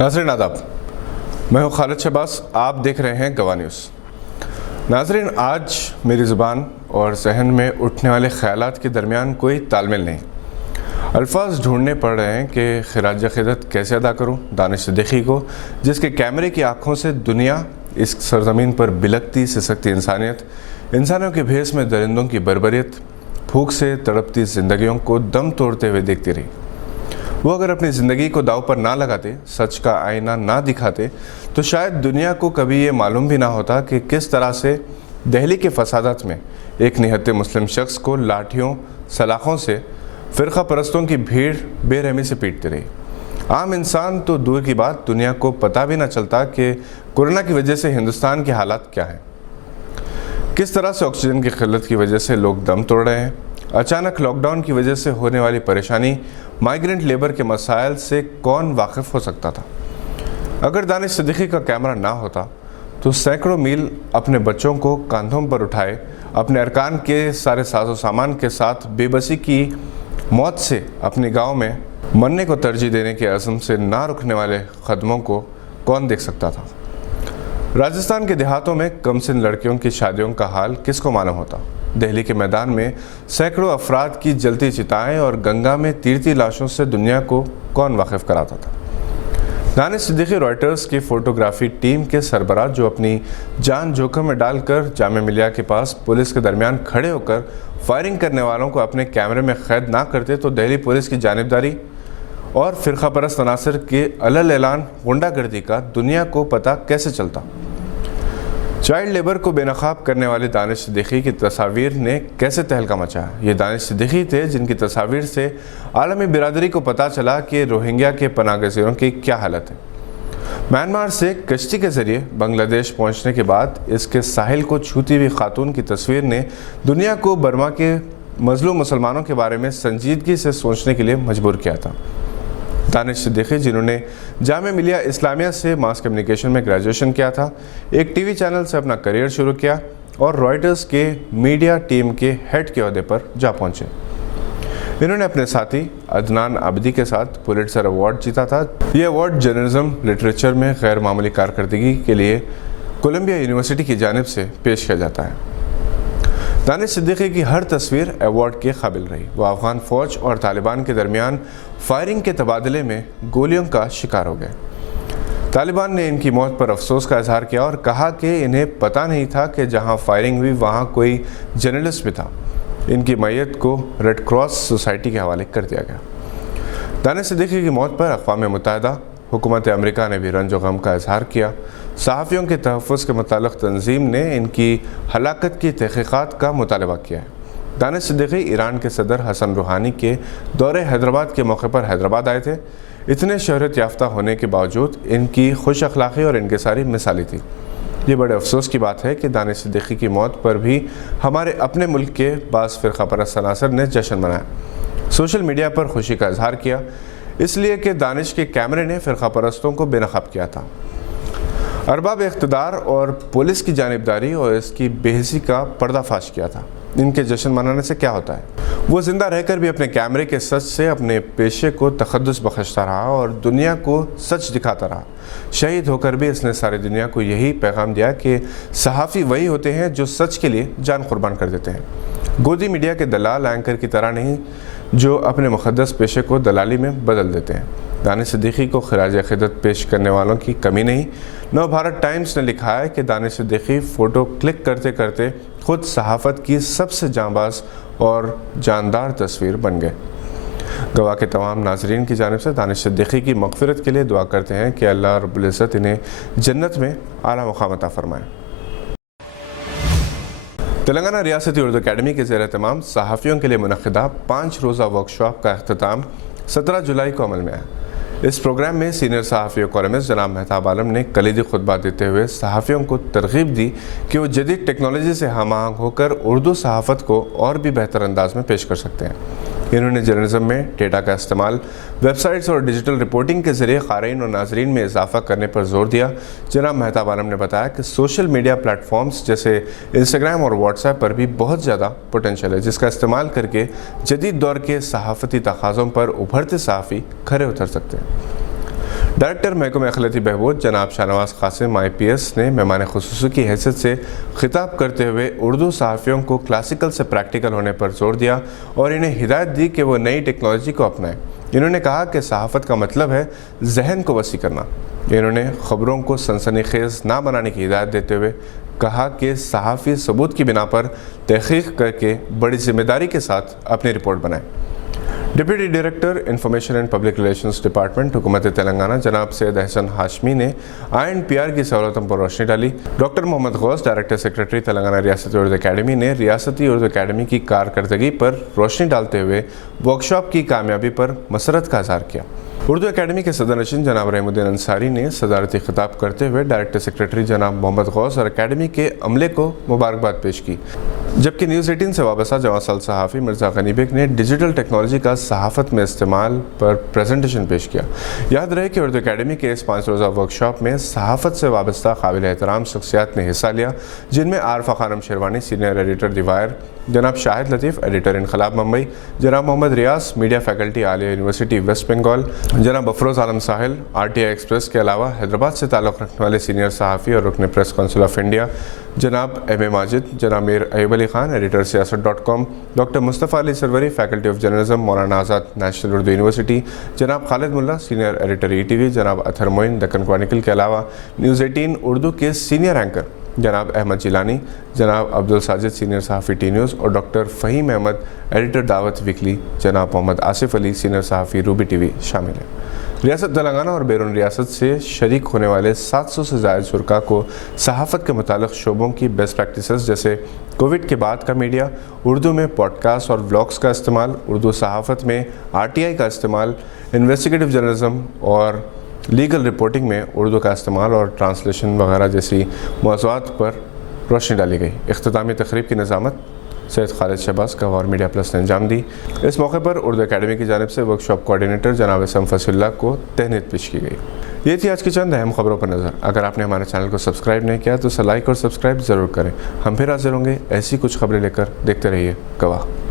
नाज़रीन आदाब, मैं हूँ खालिद शहबाज। आप देख रहे हैं गवाह न्यूज़। नाज़रीन, आज मेरी ज़ुबान और जहन में उठने वाले ख़यालात के दरमियान कोई तालमेल नहीं। अल्फाज ढूंढने पड़ रहे हैं कि खिराज अक़ीदत कैसे अदा करूँ दानिश सिद्दीकी को, जिसके कैमरे की आँखों से दुनिया, इस सरज़मीन पर बिलखती सिसकती इंसानियत, इंसानों के भेस में दरिंदों की बर्बरियत, भूख से तड़पती ज़िंदगियों को दम तोड़ते हुए देखती रही। वो अगर अपनी ज़िंदगी को दाव पर ना लगाते, सच का आईना ना दिखाते, तो शायद दुनिया को कभी ये मालूम भी ना होता कि किस तरह से दिल्ली के फसादात में एक निहत्ते मुस्लिम शख्स को लाठियों, सलाखों से फ़िरक़ा परस्तों की भीड़ बेरहमी से पीटती रही। आम इंसान तो दूर की बात, दुनिया को पता भी ना चलता कि कोरोना की वजह से हिंदुस्तान के हालात क्या हैं। किस तरह से ऑक्सीजन की क़िल्लत की वजह से लोग दम तोड़ रहे हैं। अचानक लॉकडाउन की वजह से होने वाली परेशानी, माइग्रेंट लेबर के मसाइल से कौन वाकिफ़ हो सकता था। अगर दानिश सिद्दीकी का कैमरा ना होता तो सैकड़ों मील अपने बच्चों को कांधों पर उठाए, अपने अरकान के सारे साजो सामान के साथ बेबसी की मौत से अपने गांव में मरने को तरजीह देने के अज़्म से ना रुकने वाले कदमों को कौन देख सकता था। राजस्थान के देहातों में कमसिन लड़कियों की शादियों का हाल किसको मालूम होता। दिल्ली के मैदान में सैकड़ों अफराद की जलती चिताएं और गंगा में तीरती लाशों से दुनिया को कौन वाकिफ़ कराता था। दानिश सिद्दीकी रॉयटर्स की फ़ोटोग्राफी टीम के सरबराह, जो अपनी जान जोखिम में डालकर जामिया मिलिया के पास पुलिस के दरमियान खड़े होकर फायरिंग करने वालों को अपने कैमरे में कैद ना करते तो दिल्ली पुलिस की जानिबदारी और फ़िरक़ा परस्त अनासर के अलल ऐलान गुंडागर्दी का दुनिया को पता कैसे चलता। चाइल्ड लेबर को बेनकाब करने वाले दानिश सिद्दीकी की तस्वीर ने कैसे तहलका मचाया। ये दानिश सिद्दीकी थे जिनकी तस्वीर से आलमी बिरादरी को पता चला कि रोहिंग्या के पनाहगज़ीरों की क्या हालत है। म्यांमार से कश्ती के ज़रिए बांग्लादेश पहुंचने के बाद इसके साहिल को छूती हुई खातून की तस्वीर ने दुनिया को बर्मा के मज़लूम मुसलमानों के बारे में संजीदगी से सोचने के लिए मजबूर किया था। दानिश सिद्दीकी, जिन्होंने जामिया मिलिया इस्लामिया से मास कम्युनिकेशन में ग्रेजुएशन किया था, एक टीवी चैनल से अपना करियर शुरू किया और रॉयटर्स के मीडिया टीम के हेड के ओहदे पर जा पहुंचे। इन्होंने अपने साथी अदनान आबिदी के साथ पुलिट्ज़र अवार्ड जीता था। ये अवार्ड जर्नलिज्म लिटरेचर में गैर मामूली कारकर्दगी के लिए कोलंबिया यूनिवर्सिटी की जानिब से पेश किया जाता है। दानिश सिद्दीकी की हर तस्वीर अवार्ड के काबिल रही। वो अफ़गान फ़ौज और तालिबान के दरमियान फायरिंग के तबादले में गोलियों का शिकार हो गए। तालिबान ने इनकी मौत पर अफसोस का इजहार किया और कहा कि इन्हें पता नहीं था कि जहां फायरिंग हुई वहां कोई जर्नलिस्ट भी था। इनकी मैयत को रेड क्रॉस सोसाइटी के हवाले कर दिया गया। दानिश सिद्दीकी की मौत पर अक़वाम मुत्तहिदा, हुकूमत अमेरिका ने भी रंज व गम का इजहार किया। सहाफ़ियों के तहफ़्फ़ुज़ के मुतालिक तंजीम ने इनकी हलाकत की तहक़ीक़ात का मुतालबा किया है। दानिश सिद्दीकी ईरान के सदर हसन रूहानी के दौरे हैदराबाद के मौके पर हैदराबाद आए थे। इतने शहरत याफ्ता होने के बावजूद इनकी खुश अखलाक़ी और इनकिसारी मिसाली थी। ये बड़े अफसोस की बात है कि दानिश सिद्दीकी की मौत पर भी हमारे अपने मुल्क के बाज़ फ़िरक़ा परस्त अनासर ने जश्न मनाया, सोशल मीडिया पर खुशी का इजहार किया, इसलिए कि दानिश के कैमरे ने फ़िरक़ा परस्तों को बेनकाब किया था। अरबाब इक़्तिदार और पुलिस की जानिबदारी और इसकी बेहिसी का पर्दाफाश किया था। इनके जश्न मनाने से क्या होता है। वो ज़िंदा रहकर भी अपने कैमरे के सच से अपने पेशे को तक़द्दुस बख्शता रहा और दुनिया को सच दिखाता रहा। शहीद होकर भी इसने सारी दुनिया को यही पैगाम दिया कि सहाफ़ी वही होते हैं जो सच के लिए जान कुर्बान कर देते हैं, गोदी मीडिया के दलाल एंकर की तरह नहीं जो अपने मुक़द्दस पेशे को दलाली में बदल देते हैं। दानिश सिद्दीकी को खिराज अक़ीदत पेश करने वालों की कमी नहीं। नव भारत टाइम्स ने लिखा है कि दानिश सिद्दीकी फ़ोटो क्लिक करते करते खुद सहाफ़त की सबसे जांबाज और जानदार तस्वीर बन गए। गवाह के तमाम नाजरीन की जानिब से दानिश सिद्दीकी की मग़फ़िरत के लिए दुआ करते हैं कि अल्लाह रब्बुल इज़्ज़त इन्हें जन्नत में आला मुक़ाम अता फ़रमाए। तेलंगाना रियासती उर्दू अकेडमी के ज़ेर एहतमाम सहाफ़ियों के लिए मुनक़िदा 5 रोज़ा वर्कशॉप का अख्तिताम 17 जुलाई को अमल में आया। इस प्रोग्राम में सीनियर सहाफ़ी और कॉलमिस्ट जनाब मेहताब आलम ने कलीदी खुतबा देते हुए सहाफ़ियों को तरग़ीब दी कि वो जदीद टेक्नोलॉजी से हम आहंग होकर उर्दू सहाफ़त को और भी बेहतर अंदाज में पेश कर सकते हैं। इन्होंने जर्नलिज्म में डेटा का इस्तेमाल, वेबसाइट्स और डिजिटल रिपोर्टिंग के ज़रिए क़ारीन और नाज़रीन में इजाफ़ा करने पर ज़ोर दिया। जनाब मेहताब आलम ने बताया कि सोशल मीडिया प्लेटफॉर्म्स जैसे इंस्टाग्राम और व्हाट्सएप पर भी बहुत ज़्यादा पोटेंशियल है, जिसका इस्तेमाल करके जदीद दौर के सहाफ़ती तक़ाज़ों पर उभरते सहाफ़ी खरे उतर सकते हैं। ڈائریکٹر محکمہ اقلیتی بہبود جناب شاہنواز قاسم IPS نے مہمان خصوصی کی حیثیت سے خطاب کرتے ہوئے اردو صحافیوں کو کلاسیکل سے پریکٹیکل ہونے پر زور دیا اور انہیں ہدایت دی کہ وہ نئی ٹیکنالوجی کو اپنائیں۔ انہوں نے کہا کہ صحافت کا مطلب ہے ذہن کو وسیع کرنا۔ انہوں نے خبروں کو سنسنی خیز نہ بنانے کی ہدایت دیتے ہوئے کہا کہ صحافی ثبوت کی بنا پر تحقیق کر کے بڑی ذمہ داری کے ساتھ اپنی رپورٹ بنائیں۔ Deputy director information and public relations department حکومت تلنگانہ جناب سید احسن ہاشمی نے INPR کی سہولتوں پر روشنی ڈالی۔ ڈاکٹر محمد غوث ڈائریکٹر سیکرٹری تلنگانہ ریاستی اردو اکیڈمی نے ریاستی اردو اکیڈمی کی کارکردگی پر روشنی ڈالتے ہوئے ورکشاپ کی کامیابی پر مسرت کا اظہار کیا۔ اردو اکیڈمی کے صدر نشین جناب رحیم الدین انصاری نے صدارتی خطاب کرتے ہوئے ڈائریکٹر سیکرٹری جناب محمد غوث اور اکیڈمی کے عملے کو مبارکباد پیش کی، جبکہ نیوز 18 سے وابستہ جواں سال صحافی مرزا غنی بیگ نے ڈیجیٹل ٹیکنالوجی کا صحافت میں استعمال پر پریزنٹیشن پیش کیا۔ یاد رہے کہ اردو اکیڈمی کے اس 5 روزہ ورکشاپ میں صحافت سے وابستہ قابل احترام شخصیات نے حصہ لیا، جن میں عارفہ خانم شیروانی سینئر ایڈیٹر دی وائر، جناب شاہد لطیف ایڈیٹر انقلاب ممبئی، جناب محمد ریاض میڈیا فیکلٹی عالیہ یونیورسٹی ویسٹ بنگال، جناب افروز عالم ساحل RTI ایکسپریس کے علاوہ حیدرآباد سے تعلق رکھنے والے سینئر صحافی اور رکن پریس کونسل آف انڈیا جناب MM ماجد، جناب میر ایوب علی خان ایڈیٹر سیاست.com، doctor Mustafa Ali Sarwari faculty of journalism Maulana Azad national Urdu university, جناب خالد ملا سینئر ایڈیٹر ETV، جناب اطہر معین دکن کرونیکل کے علاوہ نیوز 18 اردو کے سینئر اینکر جناب احمد جیلانی، جناب عبدالساجد سینئر صحافی ٹی نیوز اور ڈاکٹر فہیم احمد ایڈیٹر دعوت ویکلی، جناب محمد آصف علی سینئر صحافی روبی TV شامل ہیں۔ ریاست تلنگانہ اور بیرون ریاست سے شریک ہونے والے 700 سے زائد شرکاء کو صحافت کے متعلق شعبوں کی بیسٹ پریکٹسز جیسے کووڈ کے بعد کا میڈیا، اردو میں پوڈکاسٹ اور ولاگز کا استعمال، اردو صحافت میں RTI کا استعمال، انویسٹیگیٹو جرنلزم اور لیگل رپورٹنگ میں اردو کا استعمال اور ٹرانسلیشن وغیرہ جیسی موضوعات پر روشنی ڈالی گئی۔ اختتامی تقریب کی نظامت سید خالد شہباز گواہر میڈیا پلس نے انجام دی۔ اس موقع پر اردو اکیڈمی کی جانب سے ورکشاپ کوآرڈینیٹر جناب اسم فصیح اللہ کو تہنیت پیش کی گئی۔ یہ تھی آج کی چند اہم خبروں پر نظر۔ اگر آپ نے ہمارے چینل کو سبسکرائب نہیں کیا تو اسے لائک اور سبسکرائب ضرور کریں۔ ہم پھر حاضر ہوں گے ایسی کچھ خبریں لے کر۔ دیکھتے رہیے گواہ۔